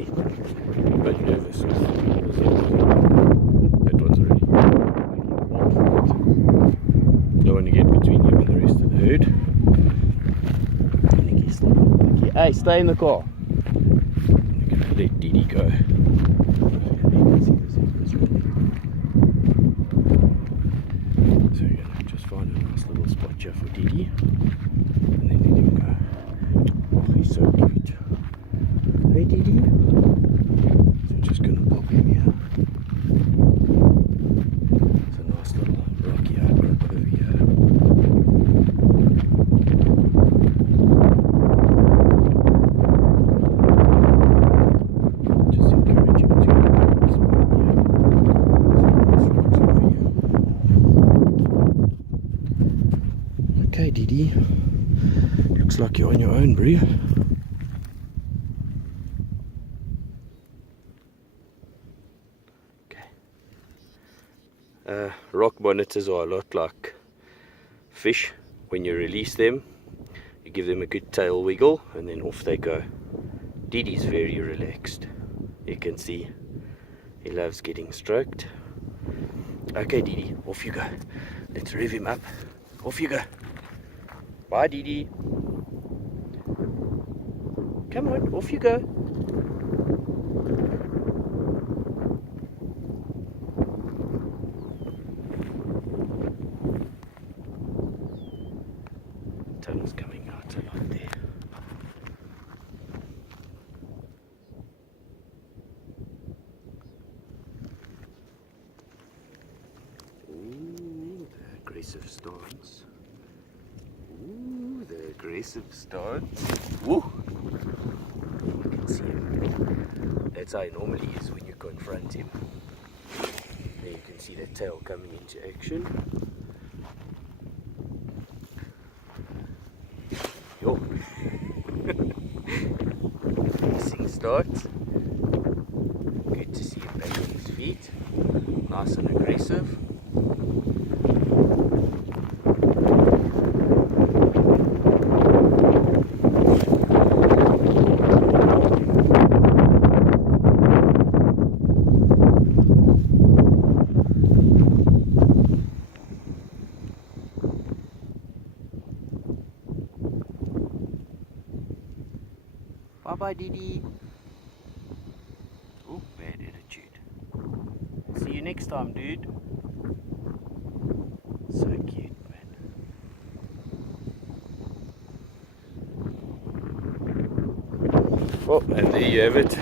actually a bit nervous with that one's already making bolt for it. Don't want to get between him and the rest of the herd. I think he's still lucky. Hey, stay in the car. I'm going to let Didi go. So we're going to just find a nice little spot here for Didi. And then let him go. Oh, he's so cute. Hey Didi. So I'm just going to pop him here. It's a nice little rocky outcrop over here. Just encourage him to spot me up. There's nice rocks over here. Okay Didi. Looks like you're on your own, Brie. Rock monitors are a lot like fish. When you release them, you give them a good tail wiggle and then off they go. Didi's very relaxed. You can see he loves getting stroked. Okay Didi, off you go. Let's rev him up. Off you go. Bye Didi. Come on, off you go. Tongue's coming out a lot there. Ooh, the aggressive stance. Ooh, the aggressive stance. Woo! You can see him. That's how he normally is when you confront him. There you can see the tail coming into action. Yo. Racing starts. Good to see him back on his feet. Nice and aggressive. Bye bye Didi. Oh, bad attitude. See you next time, dude. So cute, man. Oh, and there you have it.